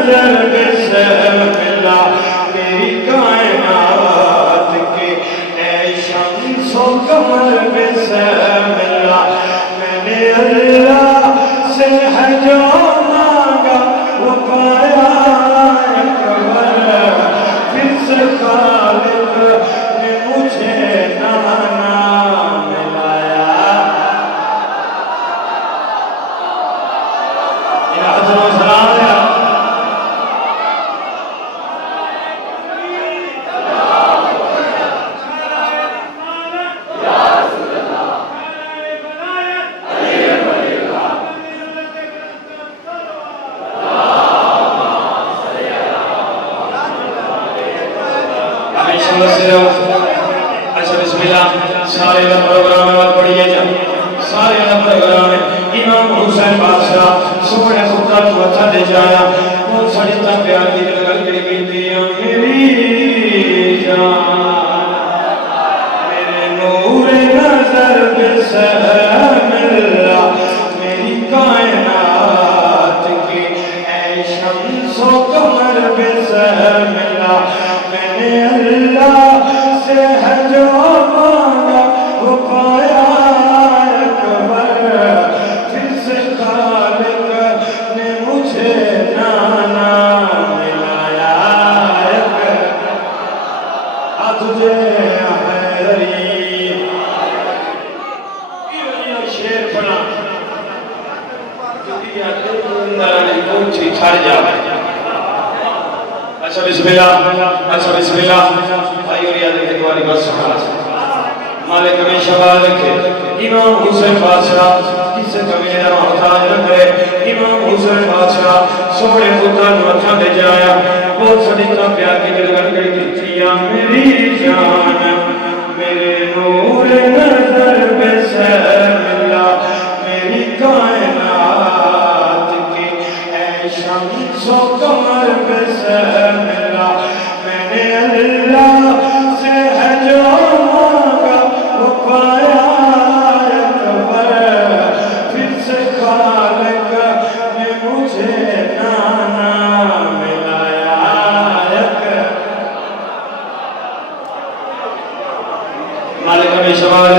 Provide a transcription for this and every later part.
نظر بسم اللہ میری کائنات کے اے شمس و قمر بسم اللہ میں نے اللہ سے ہے جو مانگا وہ پایا اکبر پھر سے خالق نے مجھے نانا ملایا یہ حضر و سلام ہے اچھا بسم اللہ سارے اللہ پروگرام میں بات پڑھئے جا سارے اللہ پروگرام میں امام حسین بادشاہ سوڑے خطر کو اچھا دے جایا بہت سڑتا پیار کی دلگل کڑی بیتی میری جان میرے نور نظر بسم اللہ میری کائنات کی اے شمس و قمر بسم اللہ میں نے اللہ سے ہے جو مانگا وہ پایا اکبر پھر سے خالق نے مجھے نانا ملایا تجھے حیدری یہ شیر پڑھا کیونکہ یہ اندر علی کوچی چھڑ جاوے اچھا بسم اللہ بھائی اور یاد رکھے دواری بس سکھا مالک میں شبال رکھے امام حسین بادشاہ کس سے کمی نہ محتاج رکھے امام حسین بادشاہ سوڑے خطر مطا دے جایا بہت صدیقہ پیار کی جلگن گڑی کتیا میری جان میرے نور نظر بسم اللہ میری کائنات کی اے شمس و قمر بسم اللہ میں نے اللہ سے ہے جو مانگا وہ پایا اکبر پھر سے خالق نے مجھے نانا ملایا مالک میں شمال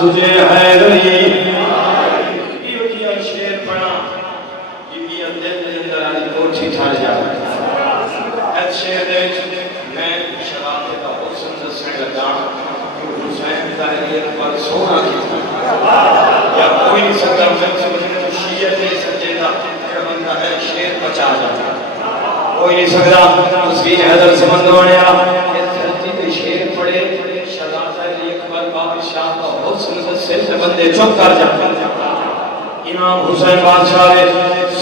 تجھے حیدری یہ کیا شیر پڑھا یہ اندر آلی کوچی چھاڑ جاتا ایت شیر دیکھ میں شرابے کا حسن دسنے لگا کہ حسین تحریر پر سونا کی تھا یا کوئی نہیں سکتا میں سمجھنے تو شیعت نہیں سکتے تھا کہ بندہ ہے شیر بچا جاتا کوئی نہیں سکتا تصویر حضر سے مندوانے آ دھرتی پہ شیر پڑے شہزادہ علی اکبر بادشاہ کا حسن دسنے سے بندے چپ کر جاتا امام حسین بادشاہ نے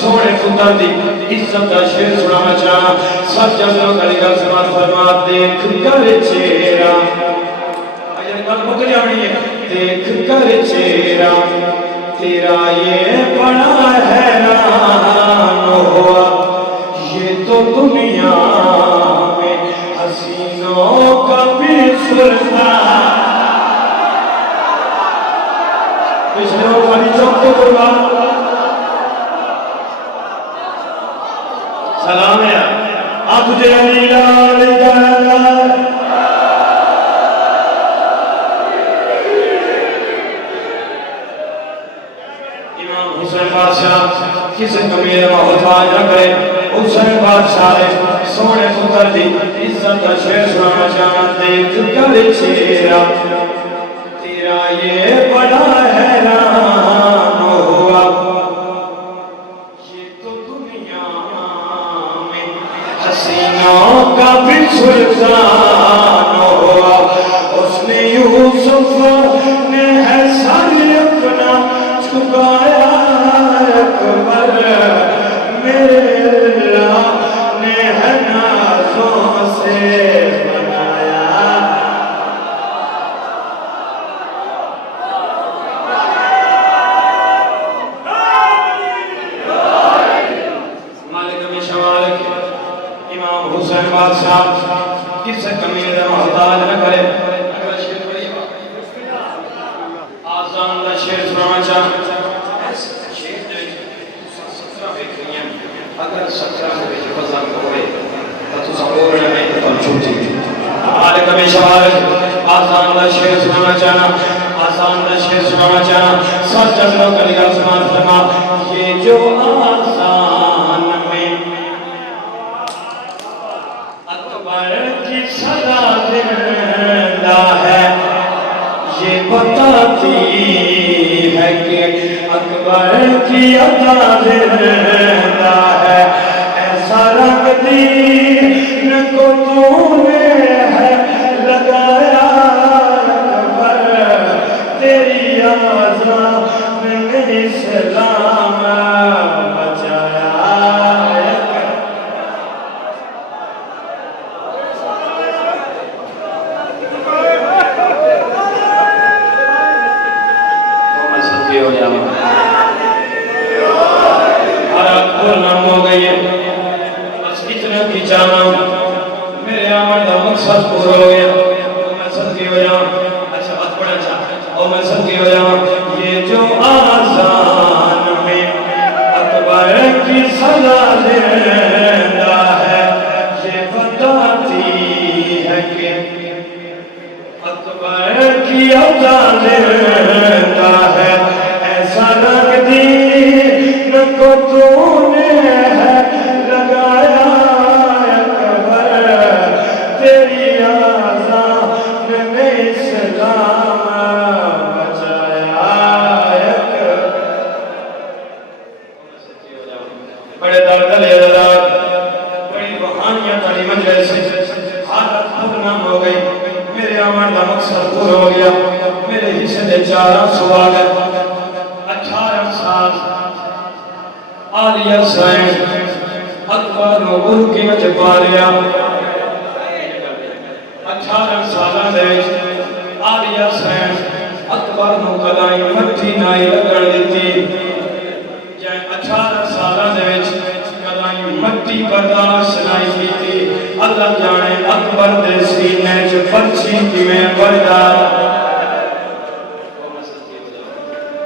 سوڑے خطر دی عزت کا شیر سنانا چاہا سب جزلوں کا لکھا سمات فرما دیکھ کر چہرہ آئیے بات مک جانی ہے دیکھ کر چہرہ تیرا یہ بڑا حیران ہوا یہ تو دنیا میں حسینوں کا بھی سلطان پچھلے وہ والی چوک تو قربان سلام ہے آپ تجھے علی لال جلال امام حسین بادشاہ کسی کمیل محتاج نہ کرے حسین بادشاہ نے سونے خطر دی عزت کا شیر سنانا چاہاں دیکھ کر چہرہ تیرا یہ بڑا حیران ہوا یہ تو دنیا میں حسینوں کا بھی سلطان ہوا اس نے یوسف نے ہے سر اپنا چھپایا اکبر میرے اللہ نے ہے نازوں سے حسین بادشاہ کس سے کمی نہ محتاج نہ کرے اگر شیر پڑی آزان اللہ شیر سنانا چاہتا شیر دیکھ 17 بیکریاں اگر سکرات وچ وزن ہوئے تو تساں بولنا نہیں تو تم چھوٹی مالک ہمیشہ مالک آسان دا شعر سنانا چاہنا آسان دا شعر سنانا چاہنا سچ جذبہ کلی گا سمان فرما یہ جو آسان میں اکبر کی صدا زندہ ہے یہ بتاتی ہے کہ اکبر کی عطا زندہ ہے ایسا رنگ دین کو تو نے ہے لگایا اکبر تیری آزان میں اسلام بچایا ہو جاؤں اور آپ بولنا ہو گئی ہے بس اتنا کی جانا میرے آمد کا مقصد پورا ہو گیا میں صدقے ہو جاؤں اچھا بات پڑھا چاہتا اور میں صدقے ہو جاؤں یہ جو آزان میں اکبر کی صدا زندہ ہے یہ بتاتی ہے کہ اکبر کی عطا زندہ ہے ایسا رنگ دین کو تو نے ہے لگایا اکبر تیری آزان میں اسلام بچایا بڑے درد لے دلال بڑی روحانیت علی مجلس حالت بدنام ہو گئی میرے آمد کا مقصد پورا ہو گیا میرے حصے دے 400 آ گئے 18 سال آلیہ سائن اکبر مغل کی وجہ پالیا 18 سالہ دے آلیہ سائن اکبر مقدائی مٹی نائی لگڑ دیتی جائے 18 سالہ دے قدائی مٹی برداشت نائی کی تھی اللہ جانے اکبر دے سینے جو پرچی کی میں بردار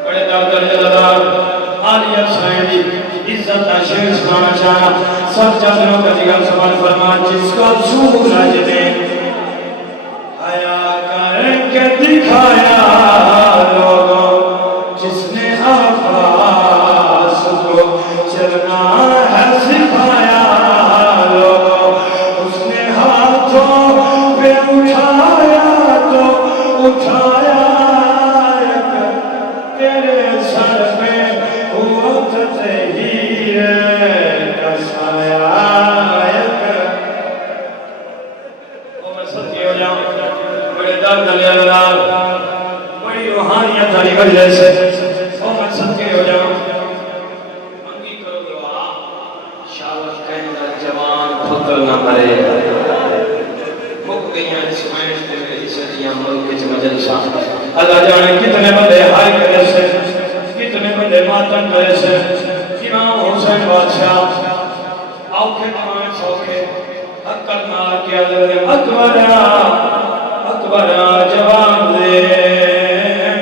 بڑے دردر جلدار آلیہ سائنی عزت شیر سنانا چاہنا سب جانوں کا جگہ سوال فرمان جس کا سورج نے آیا کر کے دکھایا لوگوں جس نے آفاس کو چلنا ہے سکھایا لوگوں اس نے ہاتھوں پہ اٹھایا تو اٹھایا تیرے سر پہ قوت تہیر کا سایہ وہ میں سچی ہو جاؤں بڑے درد علی اللہ بڑی روحانیت علی وجہ سے وہ میں سچی ہو جاؤں منگی کرو دعا شاوت کہنا جوان پتر نہ مرے مک گئیاں اس مائنٹ میں میری سچیاں ملک کے مجلسہ اللہ جانے کتنے بندے ہائے کرے سے کتنے بندے ماتن کرے سے امام حسین بادشاہ آوکھے دمائیں سوکھے اکر نار کیا دے اکبرہ اکبرہ جواب دے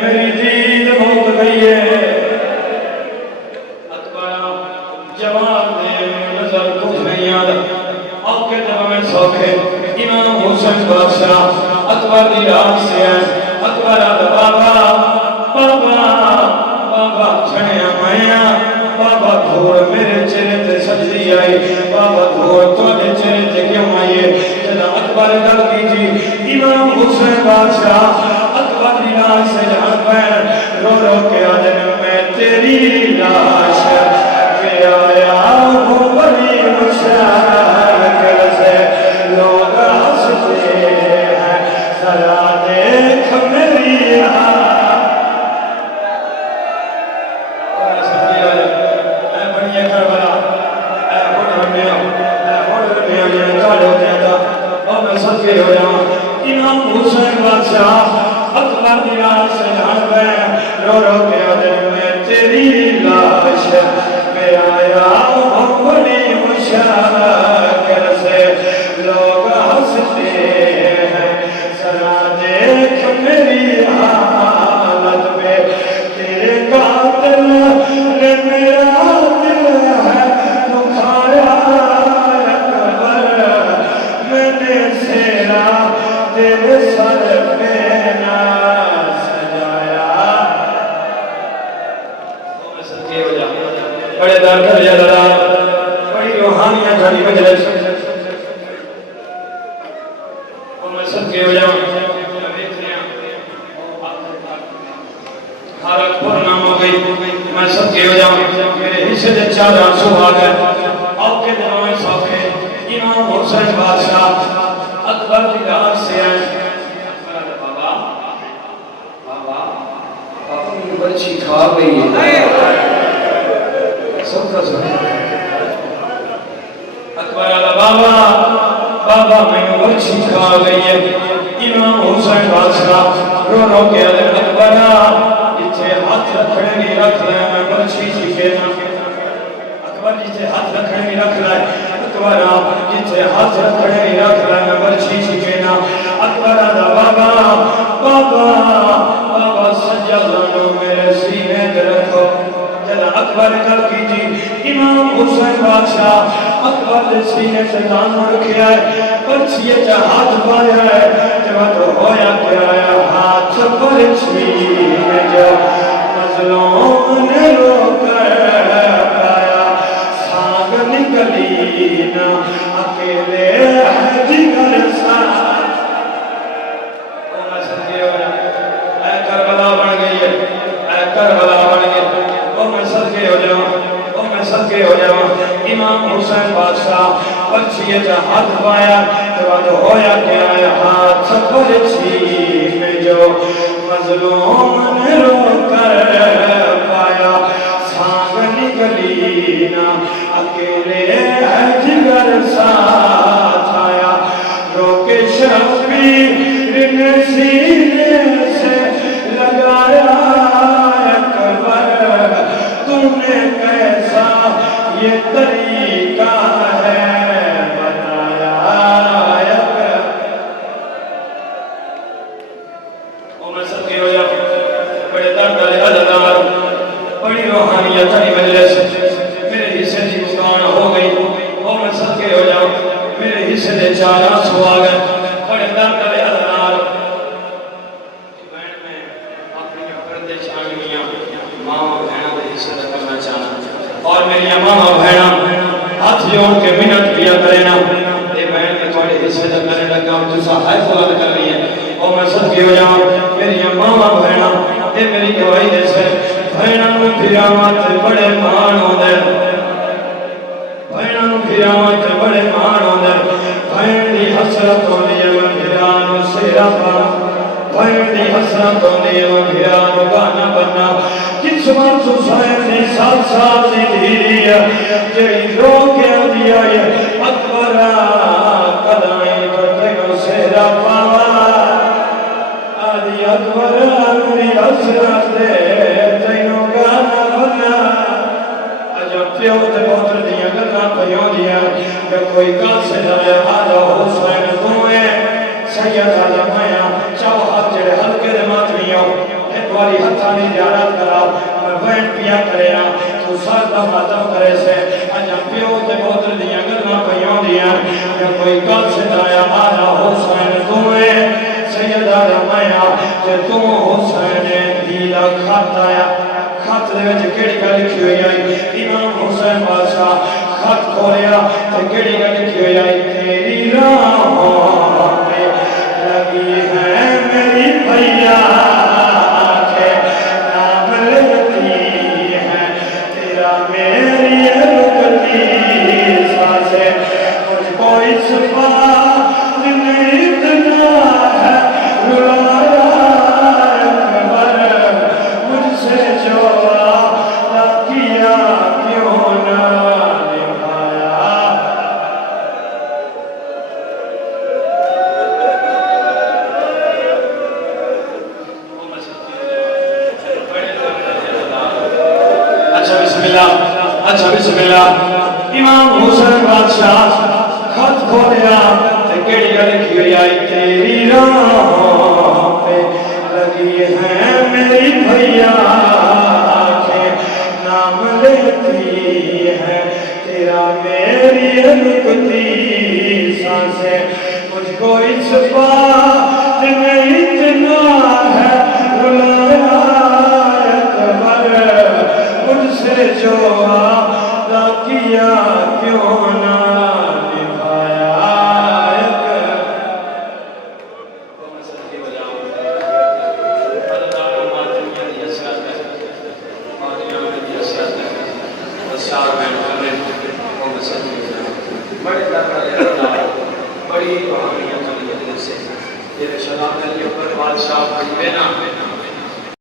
میری دید موت گئی ہے اکبرہ جواب دے نظر کچھ نہیں آدھا آوکھے دمائیں سوکھے امام حسین بادشاہ اکبر دی راہ سے ہے اکبر بابا بابا بابا چھڑیا مائیا بابا دھوڑ میرے چہرے تے سجدی آئی بابا دھوڑ توڑے چہرے تے کیوں آئیے جنا اکبر گل کی تھی امام حسین بادشاہ اکبر دی لاش سے جہاں پہن رو رو کے آجن میں تیری لاش پہ آیا ہوں بڑی مشاکل سے لوگ ہنستے ہیں ذرا دیکھ میری امام حسین بادشاہ اکبر دی راہ سے جہاں پہ رو رو کے دار کر یا بڑی روحانیت والی مجلس اور میں سب کے ہو جاؤں حالت پرنام ہو گئی میں سب کے ہو جاؤں میرے حصے دے 4 آنسو آ گئے آپ کے دلوں میں سوکھے امام حسین بادشاہ اکبر کی گھر سے ہیں بابا مجھے بچی کھا گئی ہے سب کا سب اکبر بابا میں بچی کھا گئی ہے امام حسین بادشاہ رو رو کے اکبر جیسے ہاتھ رکھنے نہیں رکھ رہے ہیں میں بچی سیکھے نا اکبر جیسے ہاتھ رکھنے نہیں رکھ رہے ہیں اکبر جیسے ہاتھ رکھنے نہیں رکھ رہے ہیں میں بچی سیکھے نا اکبر بابا سجدہ میرے سینے پہ رکھو جدا اکبر کل کی جی امام حسین بادشاہ اکبر دے سینے سے دان رکھیا ہے پرچیے چا ہاتھ پایا ہے جب تو ہویا کیا آیا ہاتھ پرچی میں جو مظلوم نے رو کر پایا سانگ نکلی نا اکیلے ہے جگر ساتھ کربلا بن گئی ہے کربلا بن گئی وہ میں صدقے ہو جاؤں امام حسین بادشاہ پرچیے جا ہاتھ پایا جب ہویا کہ آیا ہاتھ پرچی میں جو مظلوم نے رو کر پایا سانگ نکلی نا اکیلے ہے جگر ساتھ آیا رو کے شبیر نے سینے سے لگایا اکبر تم نے کیسا یہ طریقہ ہے بتایا اکبر وہ میں سب کی ہو جاؤں بڑے درد عددار بڑی روحانیت والی مجلس میرے حصے کی مسکان ہو گئی وہ میں سب کے ہو جاؤں میرے حصے دے 4 آنسو آ گئے بڑے درد عددار اور میری ماما بہنا ہاتھ جوڑ کے منت کیا کرنا اے بہن میں تھوڑے حصے تک کرنے لگا ہوں جو صحائف بات کر رہی ہے اور میں سب کی ہو جاؤں میری ماما بہنا اے میری گواہی دے سے بہنا میں پھرامات بڑے مان ہو دے بہنا میں پھرامات بڑے مان ہو دے بہن دی حسرت ہونے میں پھرانو سیرہ پا بہن دی حسرت ہونے میں پھرانو گانا بننا کس وقت حسین نے سال سے دھیری ہے جہی رو کے دیا ہے اکبرہ قدائیں کرتے سیرہ پاوا آدھی اکبرہ میری حسرت دے تینوں گانا بنا جب پیو تے پوتر دیا گنا پیوں دیا کہ کوئی کل سے جائے آجا حسین تمہیں سید آجا میاں چاو ہاتھ جڑے ہلکے دے ماتمیوں ایک والی ہتھانی زیارت کرا میں بہن پیا کرے نا تو سر دم آدم کرے سے آجا پیو تے پوتر دیا گنا پیوں دیا کہ کوئی کل سے جائے آجا حسین تمہیں سید آجا میاں کہ تم حسین دیدہ خط آیا خط دے وچ کیڑی گل لکھی ہوئی آئی امام حسین بادشاہ خط کھولیا تے کیڑی گل لکھی ہوئی آئی تیری راہوں پہ لگی ہے میری بھیا کے نام لیتی ہے تیرا میری رکتی سانسیں مجھ کو اس بات نے اتنا ہے رلایا اکبر مجھ سے جو کیا کیوں نہ نبھایا اچھا بسم اللہ امام حسین بادشاہ خط کھولیا تے کیڑی گل لکھی ہوئی آئی تیری راہوں پہ لگی ہے میری بھیا کے نام لیتی ہے تیرا میری رکتی سانسیں مجھ کو اس بات میں اتنا ہے رلایا اکبر مجھ سے جو بشار بن خالد وہ مسجد بڑے دربار اللہ بڑی کہانیاں کلی سے یہ شلام علی اوپر بادشاہ بن بینا